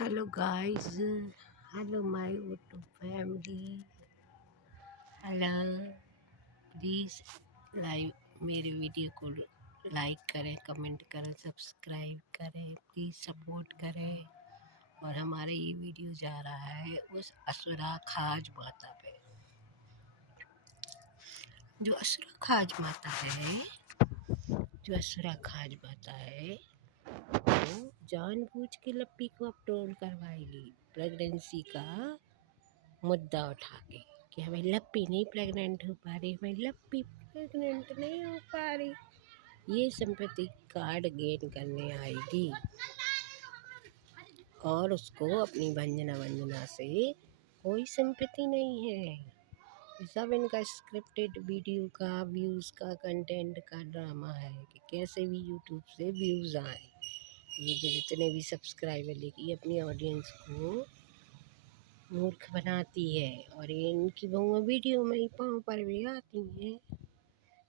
Hello guys, hello my YouTube family, hello. Please like मेरे video को like करें, comment करें, सब्सक्राइब करें, प्लीज़ सपोर्ट करें। और हमारा ये वीडियो जा रहा है उस असुरा खाज माता पे। जो असुरा खाज माता है जो असुरा खाज माता है वो जानबूझ के लप्पी को अब ट्रोल करवाएगी प्रेगनेंसी का मुद्दा उठा के कि हमें लप्पी नहीं प्रेग्नेंट हो पा रही, हमें लप्पी प्रेग्नेंट नहीं हो पा रही। ये सिंपैथी कार्ड गेन करने आएगी और उसको अपनी भंजना वंजना से कोई सिंपैथी नहीं है। ये सब इनका स्क्रिप्टेड वीडियो का, व्यूज़ का, कंटेंट का ड्रामा है कि कैसे भी यूट्यूब से व्यूज़ आए। ये जो जितने भी सब्सक्राइबर लेके ये अपनी ऑडियंस को मूर्ख बनाती है। और ये इनकी बहुएं वीडियो में ही पाँव पर भी आती हैं,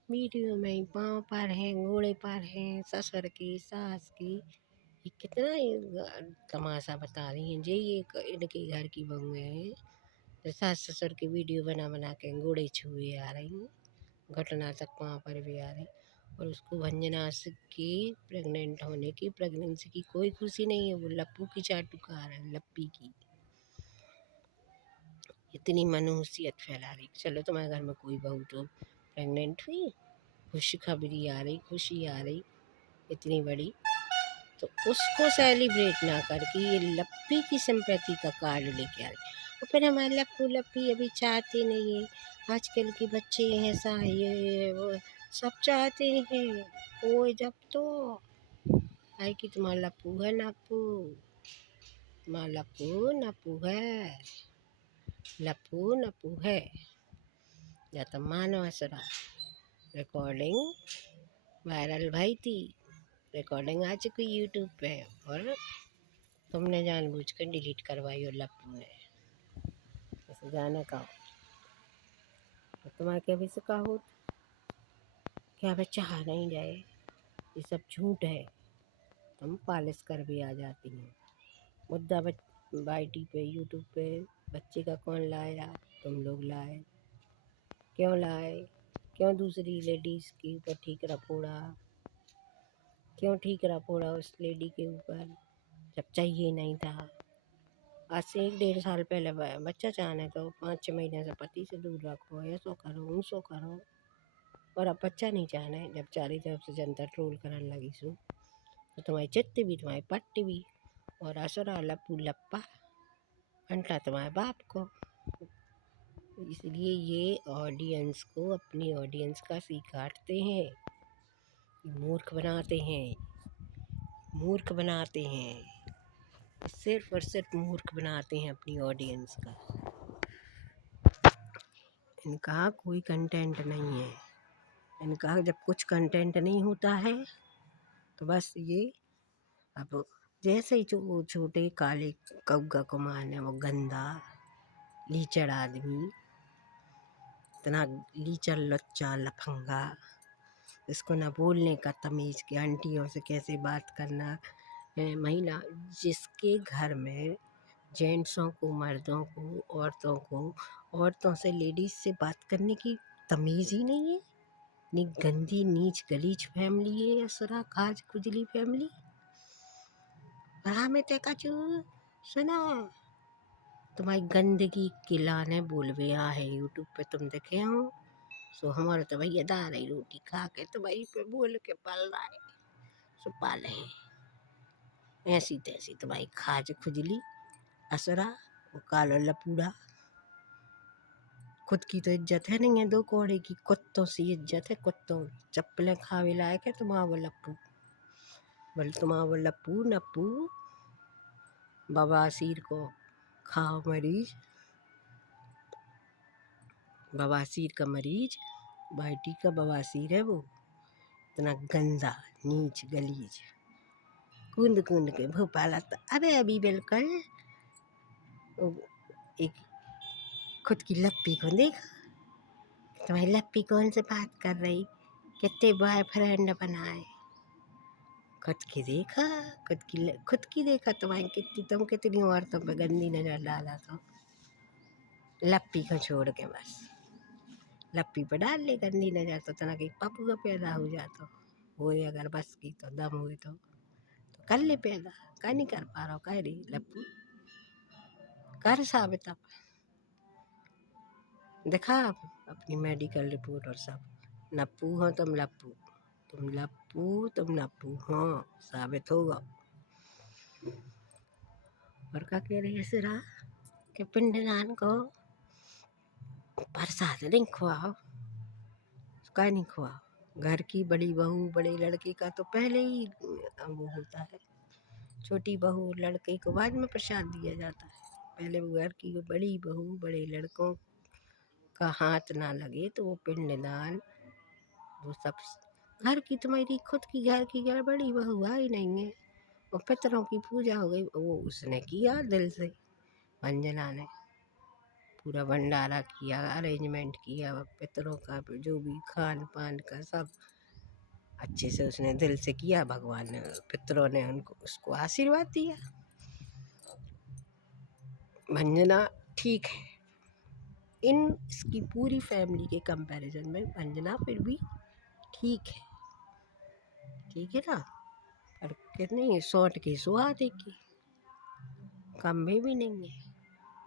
वीडियो में ही पाँव पर हैं, घोड़े पर हैं, ससुर की सास की। ये कितना तमाशा बता रही हैं। ये इनके घर की बहुएं हैं जो सास ससुर की वीडियो बना बना के घोड़े छुए आ रही हैं, घटना तक पाँव पर भी आ रही। और उसको भंजना की प्रेग्नेंट होने की, प्रेगनेंसी की कोई खुशी नहीं है। वो लप्पू की चाटुकार है, लप्पी की। इतनी मनहूसियत फैला रही। चलो तुम्हारे घर में कोई बहू तो प्रेग्नेंट हुई, खुशखबरी आ रही, खुशी आ रही इतनी बड़ी, तो उसको सेलिब्रेट ना करके ये लप्पी की सिंपैथी का कार्ड लेके आ रही। और फिर हमारे लप्पू लप्पी अभी चाहते नहीं है। आजकल के बच्चे ऐसा ये वो सब चाहते हैं। ओ जब तो है कि तुम्हारा लप्पू है नप्पू, तुम्हारा लप्पू नप्पू है, लप्पू नप्पू है। या तो मानो असरा रिकॉर्डिंग वायरल भई थी, रिकॉर्डिंग आ चुकी यूट्यूब पे और तुमने जानबूझकर डिलीट करवाई और लप्पू ने ऐसे जाने का। तो तुम्हारे क्या भी से कहो क्या बच्चा चाह नहीं जाए, ये सब झूठ है। तुम पालिश कर भी आ जाती हो। मुद्दा बाईटी पे यूट्यूब पे बच्चे का कौन लाया, तुम लोग लाए। क्यों लाए, क्यों दूसरी लेडीज़ के ऊपर ठीकरा फोड़ा, क्यों ठीकरा फोड़ा उस लेडी के ऊपर जब चाहिए नहीं था। आज से 1-1.5 साल पहले बच्चा चाहने तो 5-6 महीने से पति से दूर रखो, ऐसो करो ऊसो करो। और अब बच्चा नहीं चाहना है जब चारी तरफ से जनता ट्रोल करने लगी सो, तो तुम्हारी चित्त भी तुम्हारी पट्टी भी और असुरा लप्पू लप्पा अंटा तुम्हारे बाप को। इसलिए ये ऑडियंस को, अपनी ऑडियंस का काटते हैं, मूर्ख बनाते हैं, मूर्ख बनाते हैं, सिर्फ और सिर्फ मूर्ख बनाते हैं अपनी ऑडियंस का। इनका कोई कंटेंट नहीं है। इनका जब कुछ कंटेंट नहीं होता है तो बस ये अब जैसे ही जो छोटे काले कौआ को मारने वो गंदा लीचड़ आदमी, इतना लीचड़ लच्चा लफंगा, इसको ना बोलने का तमीज़ कि आंटियों से कैसे बात करना है। महिला जिसके घर में जेंट्सों को, मर्दों को, औरतों से, लेडीज़ से बात करने की तमीज़ ही नहीं है। इतनी गंदी नीच गलीच फैमिली है असुरा खाज खुजली फैमिली। में तेका चू सुना तुम्हारी गंदगी किलाने बोलबे है यूट्यूब पे तुम देखे हो। सो हमारा तो भैया दाल ही रोटी खा के तो वही पे बोल के पल रहा है। सो पाले ऐसी तैसी तुम्हारी खाज खुजली असुरा वो काला लपूड़ा। खुद की तो इज्जत है नहीं है, दो कौड़े की कुत्तों सी इज्जत है, कुत्तों चप्पलें खावे लायक है तुम्हारा वो लप्पू। बोले तुम्हारा वो लप्पू नप्पू बवासीर को खाओ मरीज, बवासीर का मरीज, बाइटी का बवासीर है वो। इतना गंदा नीच गलीज कूद कूद के भोपाल आता। अबे अभी बिल्कुल एक खुद की लप्पी को देखा, तुम्हारी लप्पी कौन से बात कर रही, कितने बॉयफ्रेंड बनाए, खुद की देखा, खुद की देखा तुम कितनी औरतों पे गंदी नजर डाला तो लप्पी को छोड़ के बस लप्पी पे डाल ले गंदी नजर तो तना कि पप्पू का पैदा हो जाता वो अगर बस की तो दम हुए तो कर ले पैदा का नहीं कर पा रहा कह रही लप्पू कर साबित अब दिखा अपनी मेडिकल रिपोर्ट और सब नप्पू हो तुम लप्पू तुम नप्पू हो साबित होगा। और क्या कह रही है सिरा कि पिंडदान को प्रसाद नहीं खुआओ का नहीं खुआओ घर की बड़ी बहू बड़े लड़के का तो पहले ही वो होता है छोटी बहू लड़के को बाद में प्रसाद दिया जाता है पहले वो घर की बड़ी बहू बड़े लड़कों का हाथ ना लगे तो वो पिंडदान वो सब घर की तुम्हारी खुद की घर की घर बड़ी बहू आई नहीं है वो पितरों की पूजा हो गई वो उसने किया दिल से अंजना ने पूरा भंडारा किया अरेंजमेंट किया पितरों का जो भी खान पान का सब अच्छे से उसने दिल से किया भगवान ने पितरों ने उनको उसको आशीर्वाद दिया भंजना ठीक है इन इसकी पूरी फैमिली के कंपैरिजन में भंजना फिर भी ठीक है ना पर कितनी सौट की सुहाग की कम भी नहीं है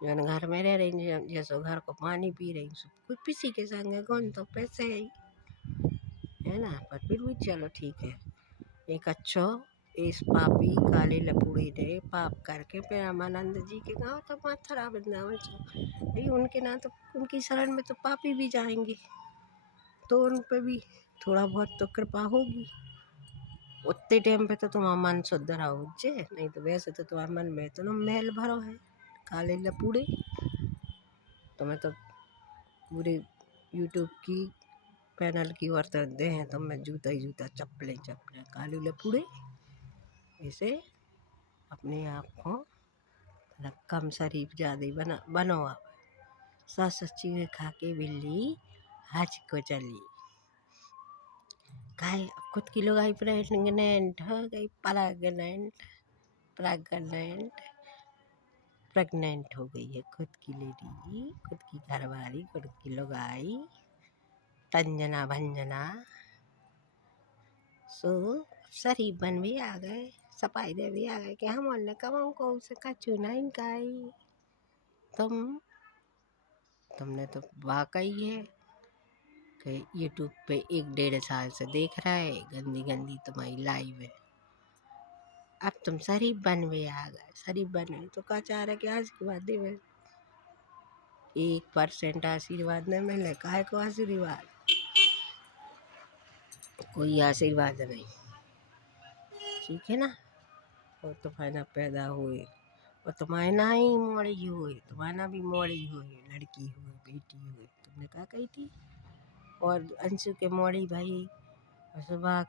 जो घर में रह रही जैसे घर को पानी पी रही कुछ किसी के संग कौन तो पैसे है ना पर फिर भी चलो ठीक है एक अच्छो इस पापी काले लपूड़ी ने पाप करके फिर रामानंद जी के गाँव तो मथुरा वृंदावन भाई उनके ना तो उनकी शरण में तो पापी भी जाएंगे तो उन पे भी थोड़ा बहुत तो कृपा होगी उतने टाइम पे तो तुम्हारा मन शुद्ध रहा उज्जे नहीं तो वैसे तो तुम्हारे मन में तो मैल भरो है काले लपूड़े तुम्हें तो पूरे यूट्यूब की पैनल की औरत दे हैं तो मैं जूता ही जूता चप्पलें काले लपूड़े ऐसे अपने आप को कम शरीफ ज़्यादा बनो आप सच्ची में खा के बिल्ली हज को चली काहे खुद की लोग आई प्रेग्नेंट हो गई प्रेग्नेंट हो गई है खुद की लेडी खुद की घरवाली खुद की लुगाई तंजना भंजना सो शरीफ बन भी आ गए सफाई दे भी आ गए कि हम उन्हें कमाऊँ को उसे कचू नहीं खाई तुमने तो वाकई है कि यूट्यूब पे 1-1.5 साल से देख रहा है गंदी गंदी तुम्हारी लाइव है अब तुम शरीफ बन भी आ गए शरीफ बने तो क्या चाह रहे कि आज की बात में 1% आशीर्वाद न मिले काहे को आशीर्वाद कोई आशीर्वाद नहीं ठीक है ना और तुम्हारा पैदा हुए और तुम्हारे ना ही मोड़ी हुए तुम्हारा भी मोड़ी हुए लड़की हुए बेटी हुए तुमने क्या कही थी और अंशु के मोड़ी भाई सुबह